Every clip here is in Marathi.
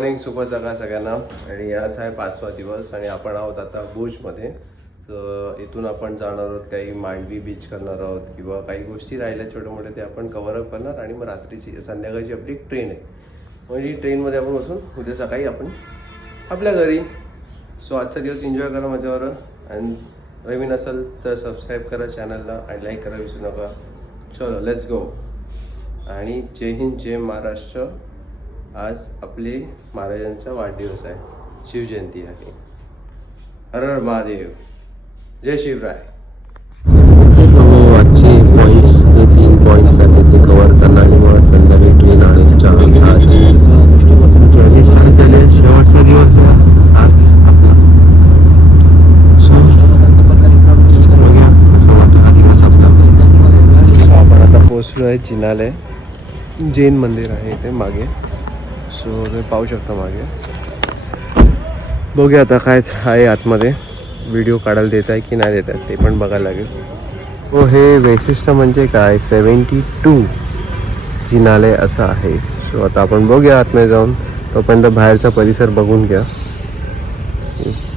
मॉर्निंग, शुभ सकाळ सगळ्यांना. आणि आज आहे 5वा दिवस आणि आपण आहोत आता भुजमध्ये. तर इथून आपण जाणार आहोत, काही मांडवी बीच करणार आहोत किंवा काही गोष्टी राहिल्या छोट्या मोठ्या ते आपण कव्हरअप करणार. आणि मग रात्रीची संध्याकाळची आपली ट्रेन आहे, म्हणजे ट्रेनमध्ये आपण बसून उद्या सकाळी आपण आपल्या घरी. सो आजचा दिवस एन्जॉय करा माझ्यावर. आणि नवीन असेल तर सबस्क्राईब करा चॅनलला आणि लाईक करा विसरू नका. चलो लेट्स गो. आणि जय हिंद, जय महाराष्ट्र. आज आपले महाराजांचा वाढदिवस आहे, शिवजयंती आहे. हर हर महादेव, जय शिवराय. सो आजचे पॉईंट्स जे 3 पॉईंट्स आहेत ते कव्हर करणार आणि मग संध्याकाळी ट्रेन आहे. आज 40 तारखेला शेवटचा दिवस आहे आज आपला. सो बघूया कसं जातो हा दिवस आपला. सो आपण आता पोचलो आहे जिनालय. जैन मंदिर आहे इथे मागे. सो तुम्ही पाहू शकता मागे. बघूया आता कायच आहे आतमध्ये. व्हिडिओ काढायला देत आहे की नाही देत आहे ते पण बघायला लागेल. हो, हे वैशिष्ट्य म्हणजे काय, 72 जिनालय असं आहे. सो आता आपण बघूया आतमध्ये जाऊन. तोपर्यंत बाहेरचा परिसर बघून घ्या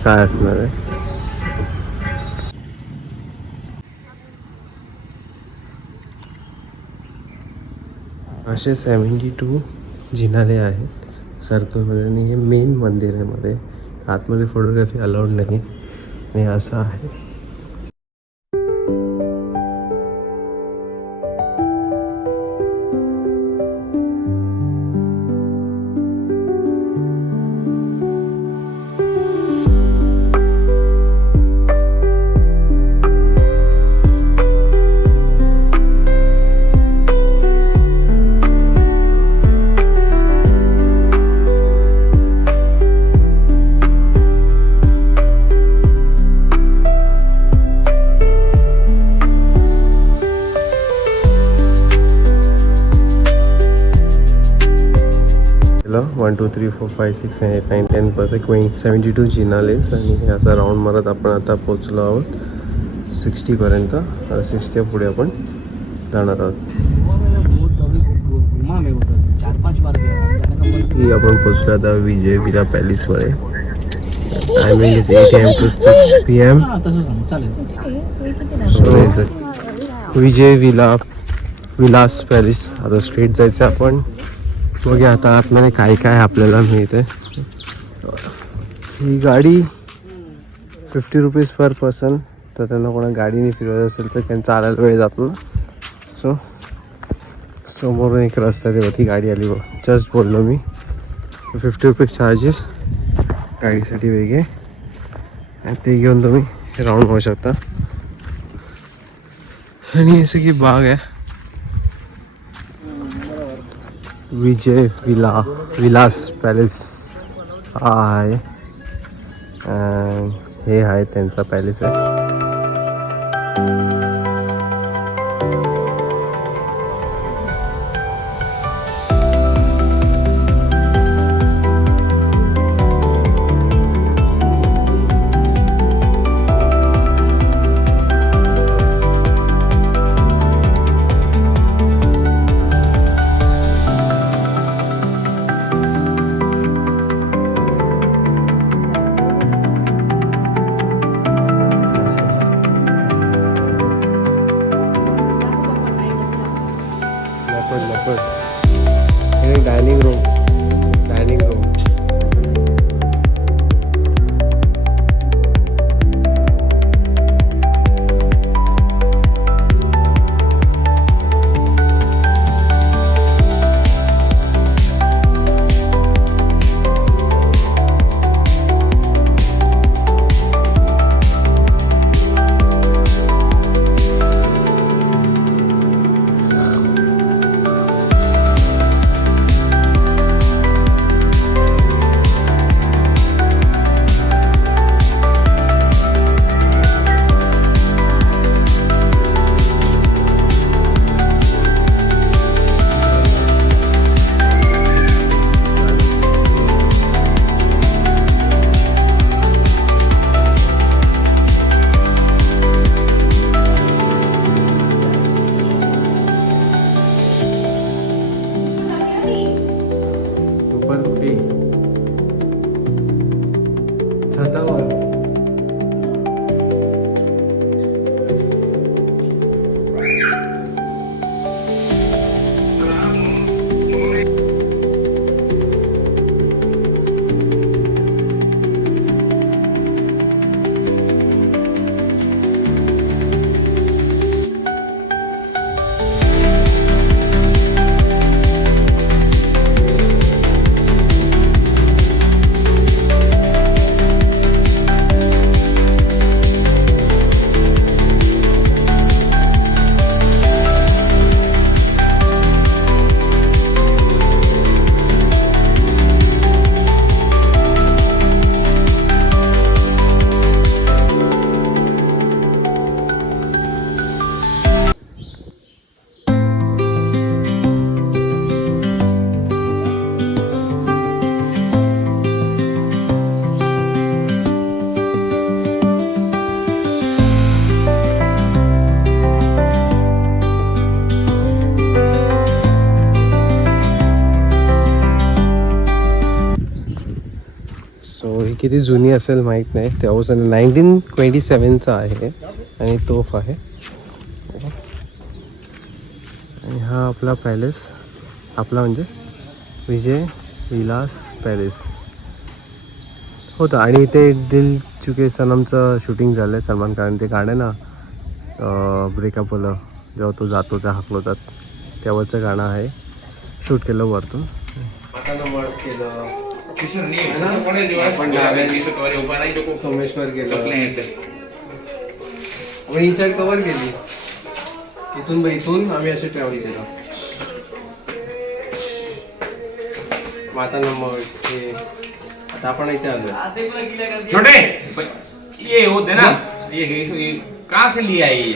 काय असणार आहे. असे 72 जिनालय आहेत सर्कलमध्ये आणि हे मेन मंदिर आहे मध्ये. आतमध्ये फोटोग्राफी अलाउड नाही आणि असं आहे. चला 1 2 3 4 5 6 7 8 9 10 बस 72 जिनालेस. आणि हे असं राऊंड मारत आपण आता पोचलो आहोत 60 पर्यंत. 60 पुढे आपण जाणार आहोत. ही आपण पोचलो आता विजय विला पॅलेसमध्ये. Timing is 8 AM to 6 PM. Vijay Vilas palace. आता स्ट्रेट जायचं आपण. बघूया आता आतमध्ये काय काय आपल्याला मिळते. ही गाडी 50 रुपीज पर पर्सन. तर त्यांना कोणा गाडीने फिरवत असेल तर त्यांचा चालायला वेळ जातो ना. सो समोरून एक रस्ता तेवढी गाडी आली बघ. जस्ट बोललो मी. 50 रुपीज चार्जेस गाडीसाठी वेगळे. आणि ते घेऊन तुम्ही राऊंड होऊ शकता. आणि असं की बाग आहे विजय विलास पॅलेस हा आहे. हे आहे त्यांचा पॅलेस आहे. सो ही किती जुनी असेल माहीत नाही. तेव्हा 1927चा आहे आणि तोफ आहे. आणि हा आपला पॅलेस, आपला म्हणजे विजय विलास पॅलेस होता. आणि इथे दिल चुके सनमचं शूटिंग झालं आहे. सलमान खान ते गाणं ना ब्रेकअप होलं जेव्हा तो जातो त्या हाकलवतात तेव्हाचं गाणं आहे. शूट केलं वरतून. सोमेश्वर गेलं आपण ही साईड कव्हर केली. इथून आम्ही असे ट्रॅव्हल केलं. माता नंबर हे आता आपण इथे आलो. छोटे ये होते ना ये कहाँ से लिया है ये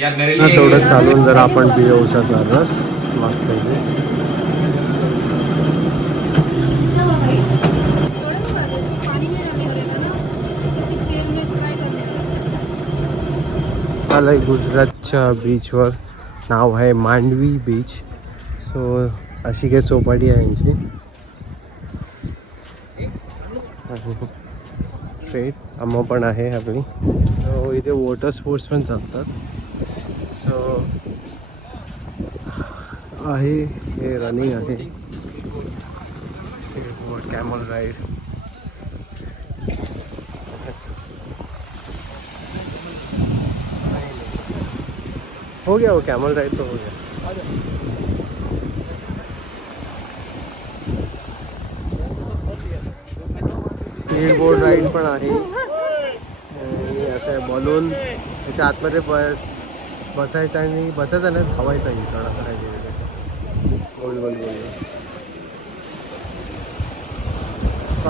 यार मेरे लिए तेवढं चालून जर आपण पिऊ उसाचा रस मस्त आहे. आलाय गुजरातच्या बीचवर. नाव आहे मांडवी बीच. सो अशी काही चौपाटी आहे यांची. स्ट्रेट अम्मा पण आहे आपली. सो इथे वॉटर स्पोर्ट्स पण चालतात. सो आहे हे रनिंग आहे, कॅमल राईड. हो गया वो कैमल राइड तो हो गया. स्पीड बोट राईड पण आहे. आणि असं आहे बॉलून त्याच्या आतमध्ये बसायचं आणि बसायचं नाही धावायचं आहे चढ असं काय केलं गोल गोल गोल.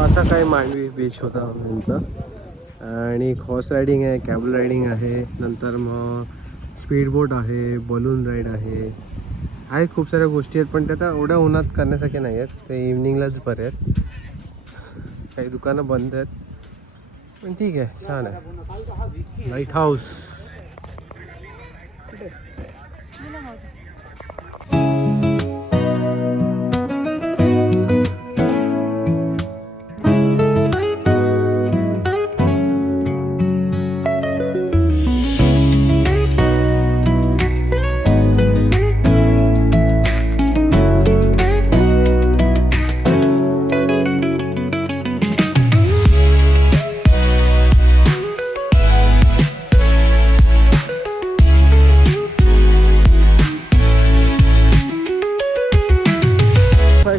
असा काय मांडवी बीच होता त्यांचा. आणि हॉर्स रायडिंग आहे, कॅमल रायडिंग आहे, नंतर मग स्पीड बोट आहे, बलून राईड आहे. आहेत खूप साऱ्या गोष्टी आहेत पण त्या आता एवढ्या उन्हात करण्यासारख्या नाही आहेत. ते इव्हनिंगलाच बरे आहेत. काही दुकानं बंद आहेत पण ठीक आहे, छान आहे. Light house.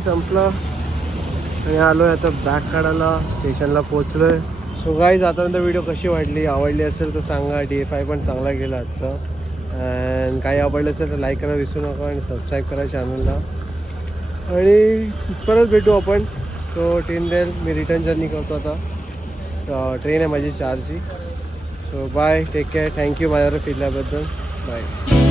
संपलं आणि आलोय आता बॅग काढायला. स्टेशनला पोहोचलोय. सो गाईज आतापर्यंत व्हिडिओ कशी वाटली, आवडली असेल तर सांगा. DFI पण चांगला गेला आजचा. अँड काही आवडलं असेल तर लाईक करायला विसरू नका आणि सबस्क्राईब करा चॅनलला. आणि परत भेटू आपण. सो टिंडेल मी रिटर्न जर्नी करतो आता. ट्रेन आहे माझी 4ची. So bye, take care. Thank you माझ्यावर फिरल्याबद्दल. बाय.